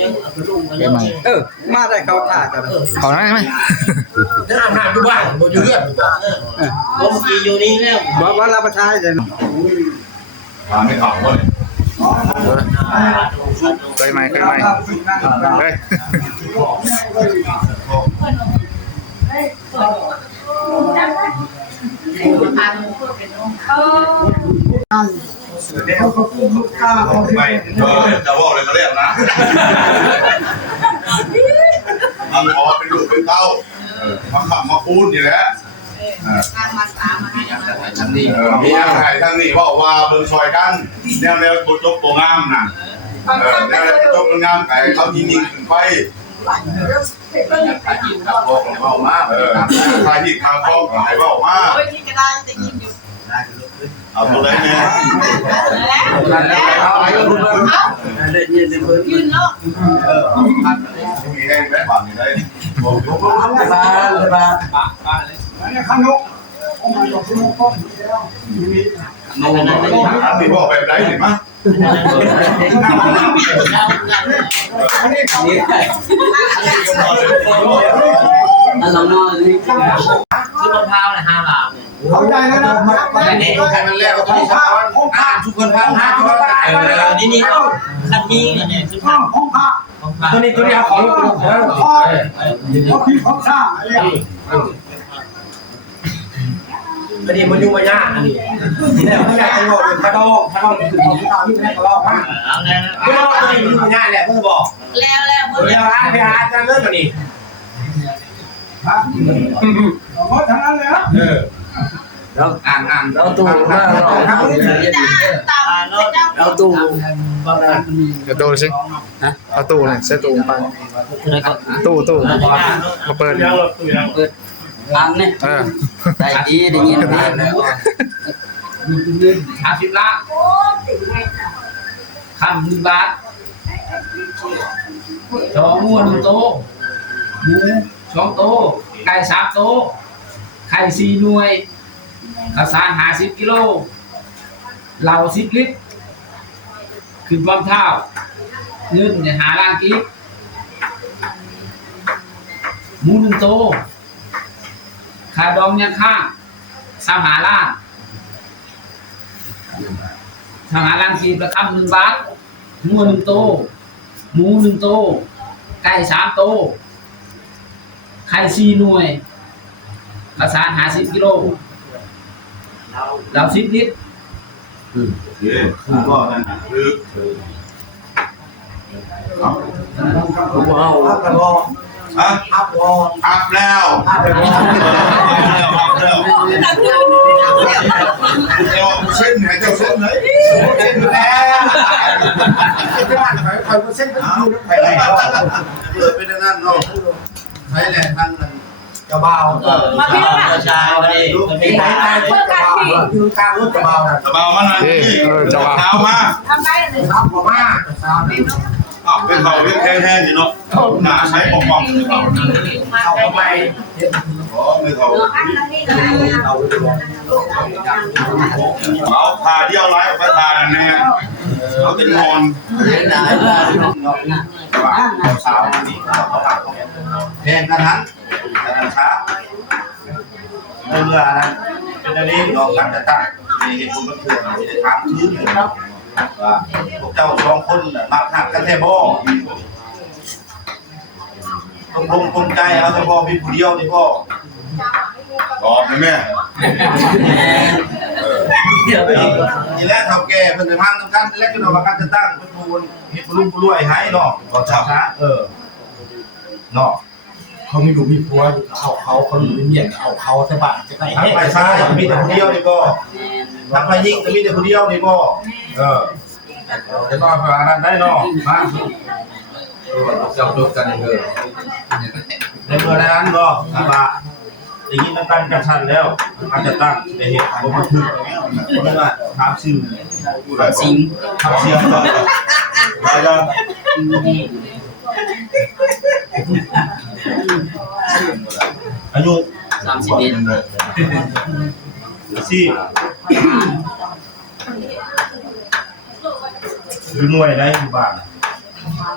ยังเอาไปลุงกัน ใหม่ มาได้เขาถ่ากัน ขอได้ไหม นั่นอาหารอยู่บ้านบ่อยู่เรือนผมกินอยู่นี่แล้ว บอกว่าเราประทายเลย ไม่ขำเลย เคยไหมเฮ้ย ไปจะบอกเลยก็เรียกนะมันขอเป็นลูกเป็นเต้ามาขับมาปูนอยู่แล้วมีอะไรทั้งนี้บอกว่าเบิ่งซอยกันแนวตัวจบตัวงามนะแนวตัวจบตัวงามไก่เขายิงขึ้นไปบอกของเขามาใครที่ทางฟ้องหายบอกมาเอาตัวไหนเนี่ยยืนเนาะมีแห้งแบบบ้านนี้ได้บอกยก ข้างนก มีบอกแบบไหนเห็นไหม อันเรานอนนี่คือมะพร้าวนะ5 บาทเนี่ย เขาใหญ่แล้วนะ นี่ใครมันแล้วก็ต้องช้อนทุกคนพังทุกคนได้นี่คันนี้เนี่ยคือ ห้องผ้า ตัวนี้เอาของ เขาคิดของข้าอะไร ประเดี๋ยวมันยุ่งมายากอันนี้ เนี่ยไม่อยากจะบอกเลยถ้าต้องถึงที่ตอนที่แม่ก็รอมาก เอาแล้ว ไม่ต้องตัวนี้มันยุ่งง่ายแหละเพื่อนบอก แล้วเมื่อ เดี๋ยวอาจารย์เริ่มกันนี่ ครับเพราะทั้งนั้นเลยครับ แล้วอ่านเราตู้ว่าเราตู้ จะตู้สิเอาตู้เลยใส่ตู้ไปตู้มาเปิด ฟังเนี่ยได้ดีได้ยินดีแล้ว 30 ล้านคำ1 บาทจอหมู1 โตหมู2 โตไก่3 โตไข่4 หน่วยข้าวสาร50 กิโลเหล้า10 ลิตรขึ้นความเท่าเงินเนี่ย5 ล้านกีบหมู1 โตค่าดองยังข้าง35 ล้าน35 ล้านกีบราคา1 บาทหมู1 โตหมู1 โตไก่3 โตไข่4 หน่วยข้าวสาร50 กิโลเหล้า10 ลิตร เย้ก็นั่นคือ ว้าว แต่รอ ฮะ อัพรอ อัพแล้วอัพแล้วเจ้าเส้นไหนเจ้าเส้นไหนเส้นแล้ว บ้านคอยเส้นเป็นยูนไปไหนก็ เปิดเป็นนั่นเนาะใช้แหล่งทางนั้น จะเบา มาพี่ละ ประชาชนนี่มันมีทาง เพื่อการที่ยืนกลางรถจะเบานะ จะเบามาหน่อยเท้ามา ทำได้เลย สาวผมมาสาวนี่ เป็นเขาเป็นแท้ๆอยู่เนาะหนาใช้ปอกๆเขา เอาไป อ๋อไม่เขา เอาไปลง เอาทาเดียวไล่ไปทาแน่เขาเป็นนอนสาวนี่แทนกันนั้นกันช้าเมื่อนั้นเป็นอันนี้เราการจะตั้งในเหตุผลมันคือไม่ได้ถามพื้นเลยว่าพวกเจ้า2 คนมาหักกันแท้บ่ตรงใจเอาแต่บ่มีผู้เดียวนี่พ่อตอบเลยแม่นี่แหละเท่าแก่เพิ่นไปพังนำกันแล้วจนว่าการจะตั้งเป็นผู้เฮ็ดรุ่มผู้รวยให้เนาะก็ชับนะเนาะ เขาไม่รู้มีผัวเขาอยู่เงียบเอาเขาใช่ปะจะไหน ทางไปซ้ายมีแต่ผู้เดียวนี่บ่ทางไปยิงก็มีแต่ผู้เดียวนี่บ่จะนอนพานั้นได้เนาะมาเจ้าดูกันในเมื่อนั้นเนาะถ้าว่าอย่างนี้มันตั้งกันชันแล้วอาจจะตั้งในเหตุบ่มันถึกเพราะว่าถามชื่อสิงถามเสียงก่อนแล้วอายุ31สี่อยู่หน่วยได้อยู่บ้าน บ้า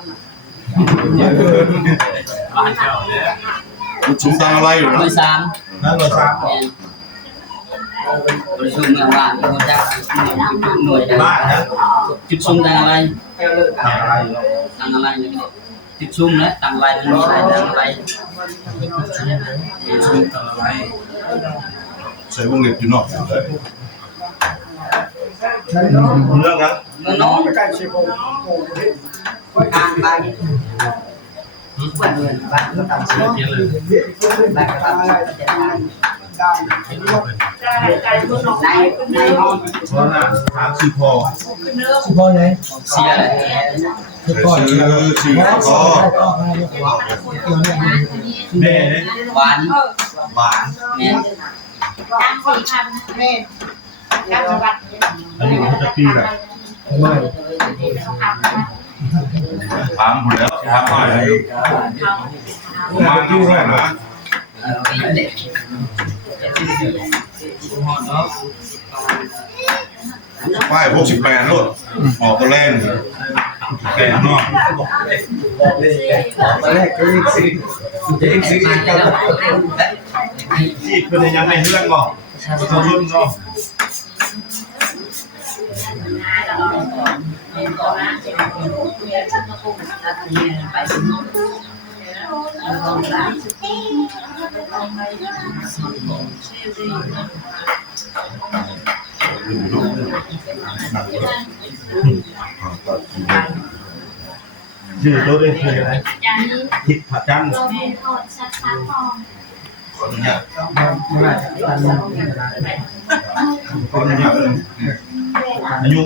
นเจ้าเนี่ย มันชุมตังอะไรอยู่ หน่ นะ วยสาม นั่นเลยครับ ประชุมเมืองบ้านเขาจะหน่วย บ้านนะ จุดชุมต่างอะไร ทำอะไร ต่างอะไรเนี่ยจุดชุมนะต่างอะไรมันมีอะไรต่างอะไร ชุมอะไร ใส่วงเล็บอยู่นอกเลย เรื่องนะ เมืองน้องทางไปบ้านก็ตามเสีย เยอะเลย บ้านก็ตามเสียในห้อง เพราะน่ะถามชื่อพอ เสียอะไร ชื่อก็ แม่เนี่ย หวาน หวาน เนี่ย 4,000เมตรกับจังหวัด อันนี้เขาจะปีแหละถามหมดแล้วถามอะไรมาดูแค่นะ เด็ก ป้าย68รถออกตัวแรก แก่นอก ที่เป็นยังไงเรื่องก่อนตัวรุ่นเนาะ ชื่อตัวเองคืออะไรทิศผาจันทร์คนเนี่ยคนเนี่ยอายุ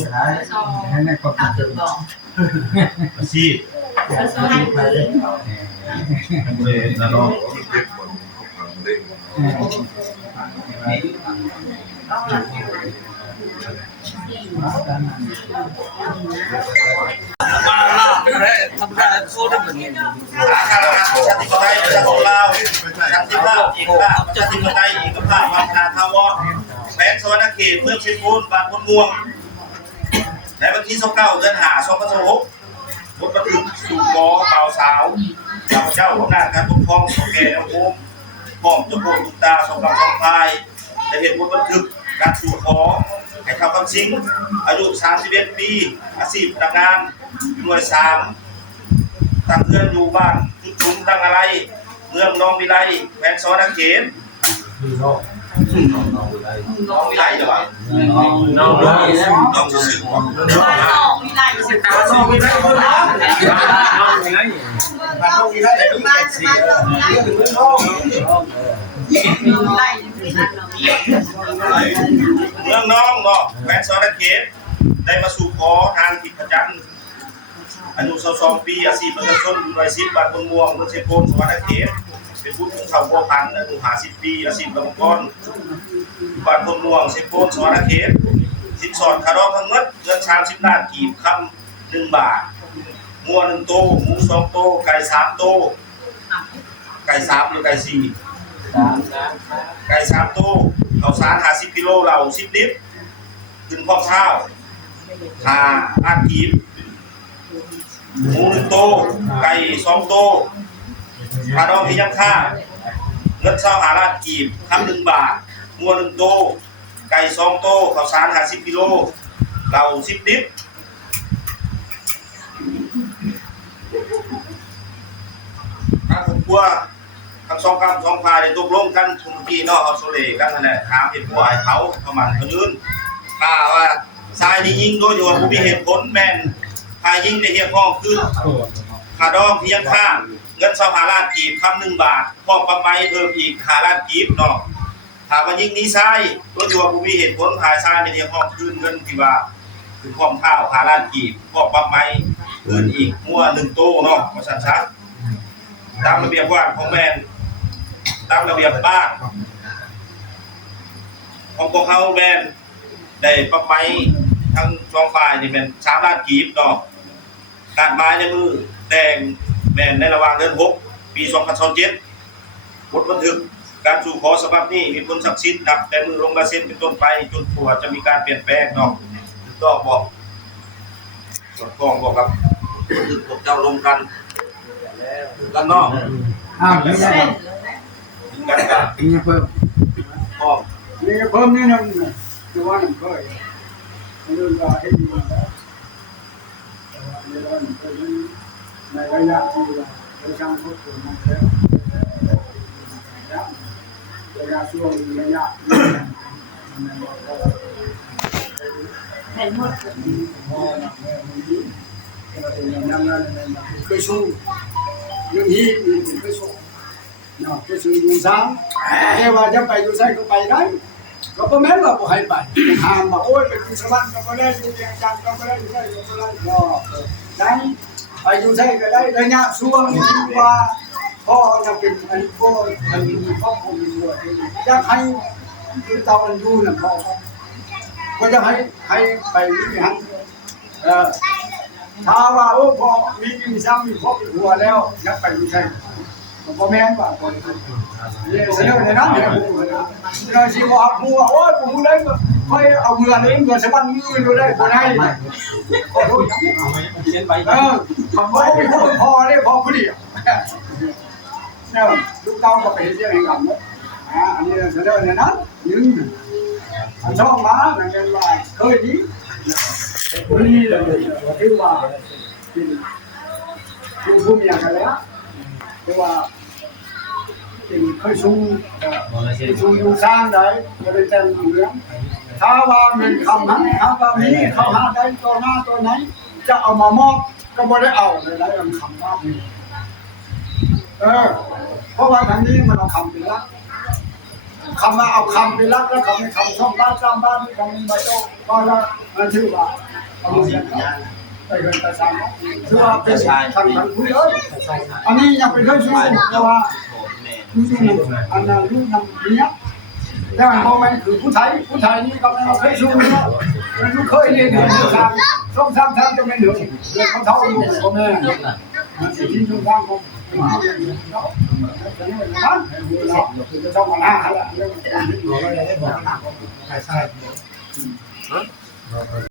อาชีพเลยนะเนาะชาติปไตยประชาชนลาวสันติภาพเอกภาพชาติปไตยเอกภาพความนาทาวรแขวงสวรรณเขตเมืองเพชรบูรณ์บ้านพลม่วงในวันที่29 เดือน5 2016บทบันทึกสู่หมอเป่าสาวเจ้าอำนาจการปกครองสงแก่น้ำโขงป้อมจุกโกตุกตาสองกำสองพายจะเห็นบทบันทึกการสู่ขอให้เข้าคำสิงอายุ31 ปีอาชีพพนักงานหน่วย3ตั้งเพื่อนอยู่บ้านจุดชุมตั้งอะไรเมืองน้องวิไลแขวงสวรรณเขตน้องวิไลเหรอวะน้องซื่อๆ มีหลายสิบตัวน้องมีหลายคนแล้วเมืองน้องเนาะแขวงสวรรณเขตได้มาสู่ขอทางทิพจันทร์อายุ22 ปีอาชีพประชาชนอยู่ใน10บ้านพลม่วงเมืองเชียงโพนสวรรณเขตเป็นผู้ถึงเผ่าบัวพันธุ์อายุ50 ปีอาชีพกรรมกรบ้านพลม่วงเชียงโพนสวรรณเขตสินสอดคาร์ดอกทั้งหมดเงิน30 ล้านกีบคำ1 บาทงัว1 โตหมู2 โตไก่3 โตไก่3หรือไก่4ไก่3 โตข้าวสาร50 กิโลเหล้า10 ลิตรขึ้นพร้อมข้าว5 ล้านกีบหมู1 โตไก่2 โตปลาดองที่ยังค่าเงิน25 ล้านกีบคำ1 บาทงัว1 โตไก่2 โตข้าวสาร50 กิโลเหล้า10 ลิตรทางครอบครัวทั้ง2 กรรม 2 ฝ่ายได้ตกลงกันทุกทีเนาะเอาโซเลกันนั่นแหละถามเหตุผลให้เขามันเขายืนถ้าว่าทรายนี่ยิงโดยที่ว่าบ่มีเหตุผลแม่นถ้ายิงได้เรียกร้องคือค่าดอกที่ยังค่าเงิน25 ล้านกีบคำ1 บาทพร้อมประไมเพิ่มอีก5 ล้านกีบเนาะถ้าว่ายิงนี้ทรายโดยที่ว่าบ่มีเหตุผลหาทรายได้เรียกร้องคืนเงินที่ว่าคือพร้อมข้าว5 ล้านกีบพร้อมประไมเพิ่มอีกงัว1 โตเนาะว่าซั่นซะตามระเบียบว่าของแม่นตามระเบียบบ้านของพวกเขาแม่นได้ประไมทั้ง2 ฝ่ายนี่แม่น3 ล้านกีบเนาะการไม้ในมือแต่งแม่นในระหว่างเดือน6 ปี 2027บทบันทึกการสู่ขอฉบับนี้มีผลศักดิ์สิทธิ์นับแต่มือลงลายเซ็นเป็นต้นไปจนกว่าจะมีการเปลี่ยนแปลงเนาะต้องบอกครับ พวกเจ้าลงกันกันเนาะ ไม่ได้ กันกัน นี่เพิ่ม พ่อ นี่เพิ่มนี่นึงตัวนึงเคยเรื่องการให้ดีในระยะที่เราช่างพูดถึงมันแล้วระยะช่วงระยะ เห็นหมด เคยสู้ยังฮีเคยสู้เนาะเคยสู้อยู่ซ้ำแค่ว่าจะไปอยู่ใส่ก็ไปได้ก็เพราะแม้ว่าบ่ให้ไปห้ามว่าโอ้ยไปอยู่สวรรค์ก็บ่ได้อยู่เวียงจันทร์ก็บ่ได้อยู่ได้ก็บ่ได้ก็ได้ไปอยู่ใส่ก็ได้ระยะช่วงที่ว่าพ่อจะเป็นอันพ่ออันนี้พ่อคงมีตัวเองอยากให้คือเตาอันอยู่น่ะพ่อก็จะให้ไปที่หันถ้าว่าโอ้พอมีกินซ้ำมีครบหัวแล้วยักไปดูใช่พอแม่นว่าคนเนี่ยเสนอในนั้นเนี่ยเราสิบอกหัวโอ้ยผมได้ค่อยเอาเงินนี้เงินสบันมือดูได้บ่ได้ขอโทษยังไม่เอาเขียนไปคำว่าไม่พูดพอเนี่ยพอพอดีเนี่ยลูกเต้าก็ไปเรียกให้กันอันนี้เสนอในนั้นนึงช่องมาเหมือนกันว่าเคยดีนี่เลยที่ว่าเป็นผู้มีอะไรแล้วที่ว่าเป็นเคยสู้อยู่สร้างได้ก็ได้แต่เหลืองถ้าว่ามันคำนั้นถ้าว่านี้เขาหาได้ตัวหน้าตัวไหนจะเอามามอบก็ไม่ได้เอาเลยได้คำว่านี้เพราะว่าทางนี้มันเอาคำเป็นลักคำว่าเอาคำเป็นลักแล้วคำเป็นคำช่องบ้านสร้างบ้านคำใบโต้ก็แล้วมันชื่อว่าเอาเสียงไปเกินไปสร้างชื่อว่าเป็นทางผู้เยอะอันนี้ยังเป็นเรื่องชื่อแต่ว่าอันนั้นลูกนำเนี้ยแต่มันพอมันคือผู้ไทยนี่ก็เราเคยชูเนาะลูกเคยเรียนเดือนสามช่องสามจะไม่เหลือเรื่องเขาเท่าอยู่พ่อแม่มันสิที่ช่องสามผมจะต้องมาหน้าแล้ว